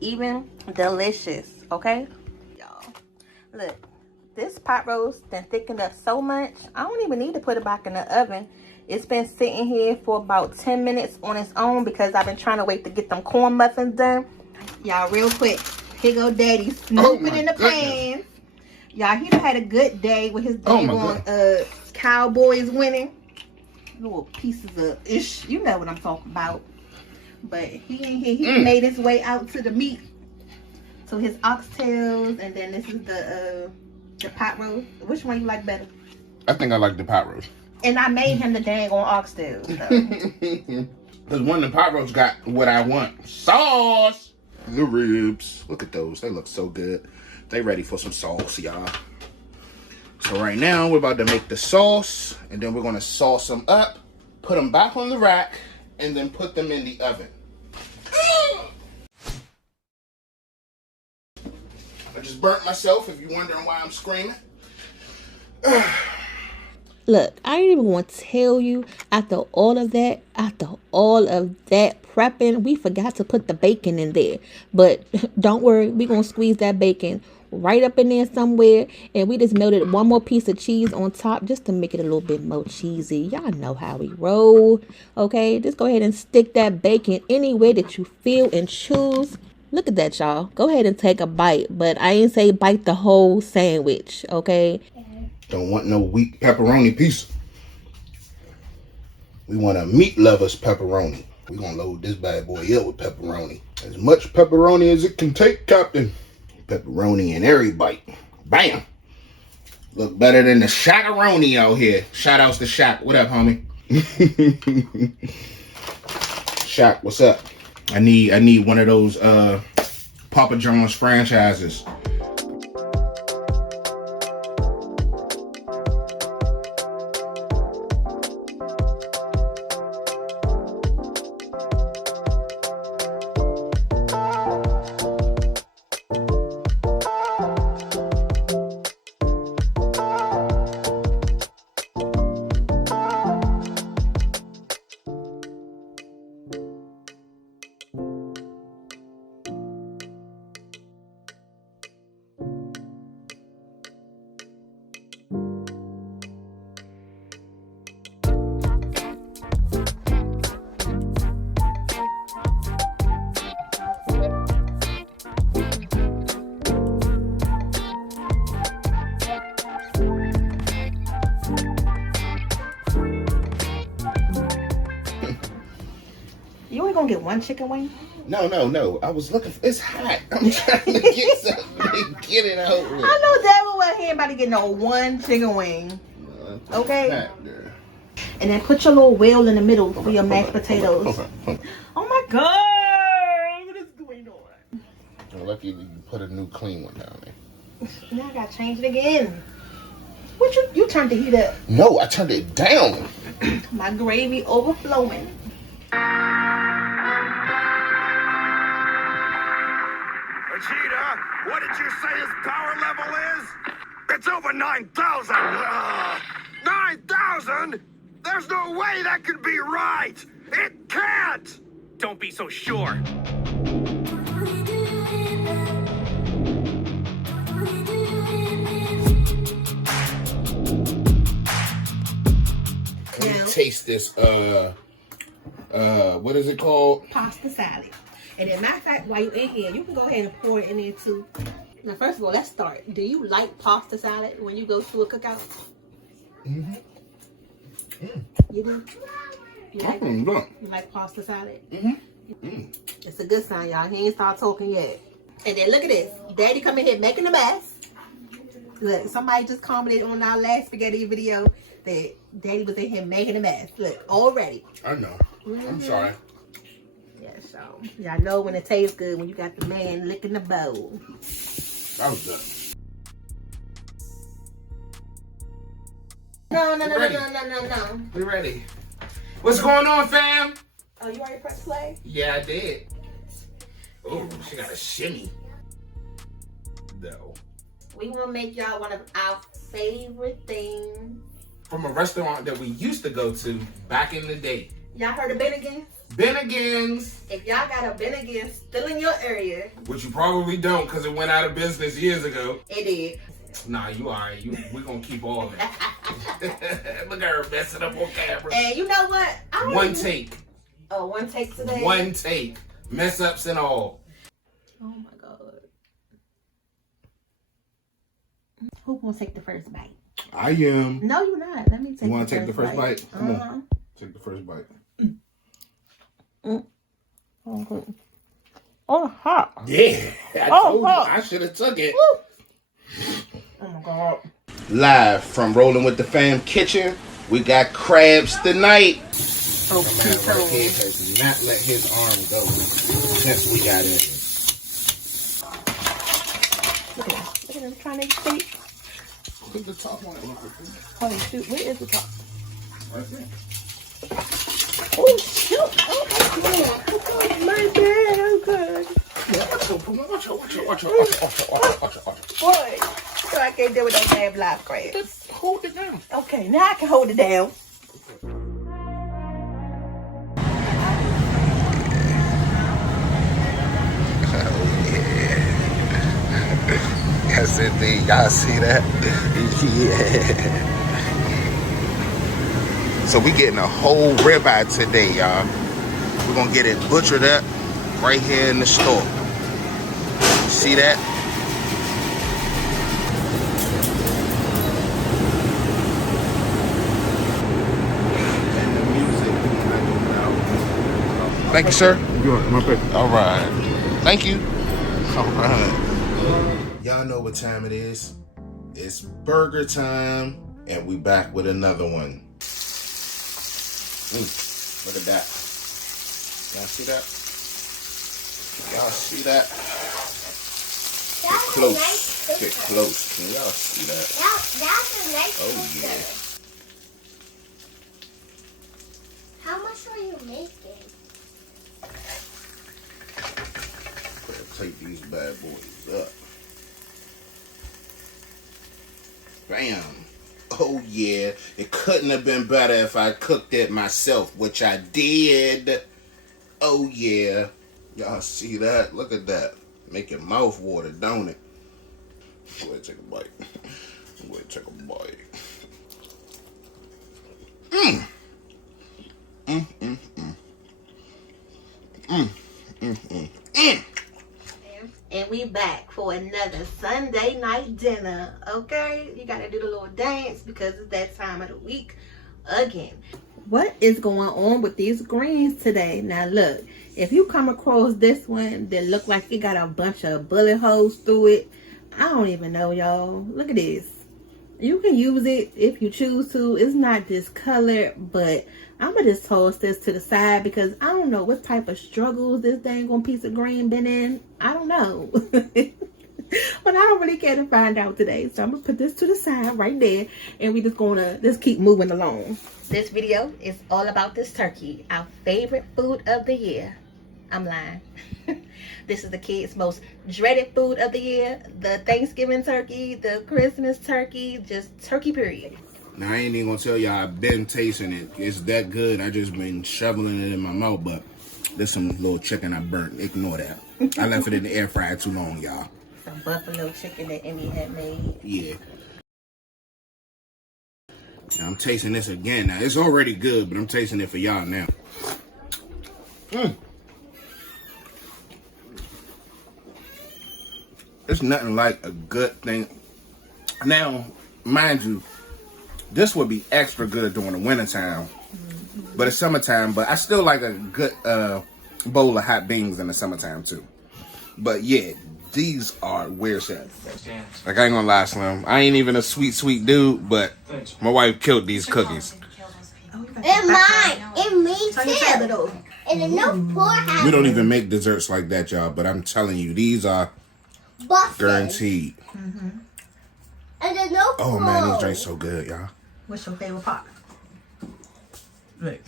Even delicious, okay? Y'all, look, this pot roast been thickened up so much, I don't even need to put it back in the oven. It's been sitting here for about 10 minutes on its own because I've been trying to wait to get them corn muffins done. Y'all, real quick, here go Daddy snooping in the pan. Y'all, he done had a good day with his daggone Cowboys winning. Little pieces of ish, you know what I'm talking about. But he ain't here. He made his way out to the meat. So his oxtails, and then this is the pot roast. Which one you like better? I think I like the pot roast. And I made him the dang on oxtails. Because one of the pot roasts got what I want. Sauce! The ribs. Look at those. They look so good. They ready for some sauce, y'all. So right now, we're about to make the sauce. And then we're going to sauce them up. Put them back on the rack. And then put them in the oven. I just burnt myself, if you're wondering why I'm screaming. Look, I ain't even want to tell you, after all of that prepping, we forgot to put the bacon in there. But don't worry, we're going to squeeze that bacon right up in there somewhere. And we just melted one more piece of cheese on top just to make it a little bit more cheesy. Y'all know how we roll, okay? Just go ahead and stick that bacon anywhere that you feel and choose. Look at that, y'all. Go ahead and take a bite. But I ain't say bite the whole sandwich, okay? Don't want no weak pepperoni piece. We want a meat lover's pepperoni. We're going to load this bad boy up with pepperoni. As much pepperoni as it can take, Captain. Pepperoni in every bite. Bam! Look better than the Shaq-a-roni out here. Shout outs to Shaq. What up, homie? Shaq, what's up? I need one of those Papa John's franchises. You only gonna get one chicken wing? No. I was looking for, it's hot. I'm trying to get something to get it out with. I know damn well he ain't about to get no one chicken wing. Okay? Hot, and then put your little wheel in the middle for your mashed potatoes. Hold on. Oh my God! What is going on? I'm lucky you put a new clean one down there. Now I gotta change it again. What you turned the heat up? No, I turned it down. My gravy overflowing. Vegeta, what did you say his power level is? It's over 9,000! 9,000? There's no way that could be right! It can't! Don't be so sure. Taste this, what is it called? Pasta salad. And then, matter of fact, while you're in here, you can go ahead and pour it in there too. Now, first of all, let's start. Do you like pasta salad when you go to a cookout? Mm-hmm. You do? You like pasta salad? Mm-hmm. It's a good sign, y'all. He ain't start talking yet. And then look at this. Daddy come in here making a mess. Look, somebody just commented on our last spaghetti video that Daddy was in here making a mess. Look, already. I know. I'm sorry. Yeah, so y'all know when it tastes good when you got the man licking the bowl. That was good. No. We ready. What's going on, fam? Oh, you already pressed play? Yeah, I did. Oh, she got a shimmy. No. We want to make y'all one of our favorite things. From a restaurant that we used to go to back in the day. Y'all heard of Bennigan's? Bennigan's. If y'all got a Bennigan's still in your area. Which you probably don't because it went out of business years ago. It did. Nah, you alright. We're going to keep all that. Look at her messing up on camera. And you know what? One take. Oh, one take today? One take. Mess ups and all. Oh my God. Who gonna take the first bite? I am. No, you're not. Let me take. You want to take the first bite? Come on. Take the first bite. Okay. Oh, hot. Yeah. I told you. I should have took it. Woo. Oh my God. Live from Rolling with the Pham kitchen, we got crabs tonight. Oh, Right here has not let his arm go since we got in. Look at him. Look at him trying to eat. Put the top on it. Oh shoot, where is the top? Right there. Oh shoot! Oh my bad. I'm good. Watch out. Boy, so I can't deal with those damn live crabs. Just hold it down. Okay, now I can hold it down. Yes, indeed. Y'all see that? Yeah. So we getting a whole ribeye today, y'all. We're gonna get it butchered up right here in the store. See that? Thank you, sir. Good, my pleasure. All right. Thank you. All right. Y'all know what time it is. It's burger time, and we back with another one. Look at that. Y'all see that? Y'all see that? Get close. Get close. Can y'all see that? That's a nice picture. Yeah. How much are you making? Take these bad boys up. Bam. Oh yeah, it couldn't have been better if I cooked it myself, which I did. Oh yeah. Y'all see that? Look at that. Make your mouth water, don't it? Go ahead, take a bite. Go ahead, take a bite. And we back for another Sunday night dinner, okay? You gotta do the little dance because it's that time of the week again. What is going on with these greens today? Now look, if you come across this one that look like it got a bunch of bullet holes through it, I don't even know, y'all. Look at this. You can use it if you choose to. It's not discolored, but I'm gonna just toss this to the side because I don't know what type of struggles this dang on piece of green been in. I don't know. But I don't really care to find out today. So I'm gonna put this to the side right there, and we just gonna keep moving along. This video is all about this turkey, our favorite food of the year. I'm lying. This is the kids' most dreaded food of the year. The Thanksgiving turkey, the Christmas turkey, just turkey period. Now, I ain't even gonna tell y'all I've been tasting it. It's that good. I just been shoveling it in my mouth, but there's some little chicken I burnt. Ignore that. I left it in the air fryer too long, y'all. Some buffalo chicken that Emmy had made. Yeah. Now, I'm tasting this again. Now, it's already good, but I'm tasting it for y'all now. It's nothing like a good thing. Now, mind you, this would be extra good during the wintertime. But it's summertime, but I still like a good bowl of hot beans in the summertime too. But yeah, these are where it's at. Like, I ain't gonna lie, Slim. I ain't even a sweet dude, but my wife killed these cookies. And mine. And me too. And the no poor house. We don't even make desserts like that, y'all, but I'm telling you, these are guaranteed. And the no Oh man, these drinks so good, y'all. What's your favorite part? Look.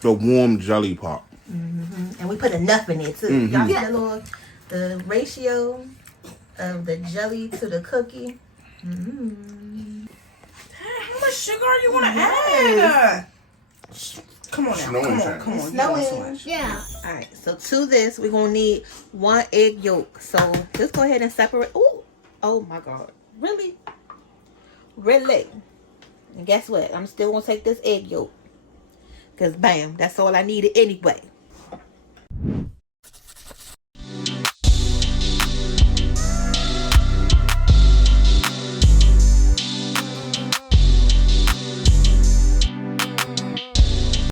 The warm jelly part. And we put enough in it too. Y'all see the ratio of the jelly to the cookie? How much sugar are you want to add? Come on now. Snowing Come on. time. Come on. It's You doing so snowing. much. Yeah. All right. So to this, we're gonna need 1 egg yolk. So just go ahead and separate. Ooh. Oh my God. Really? Really? And guess what? I'm still gonna take this egg yolk. Cause bam, that's all I needed anyway.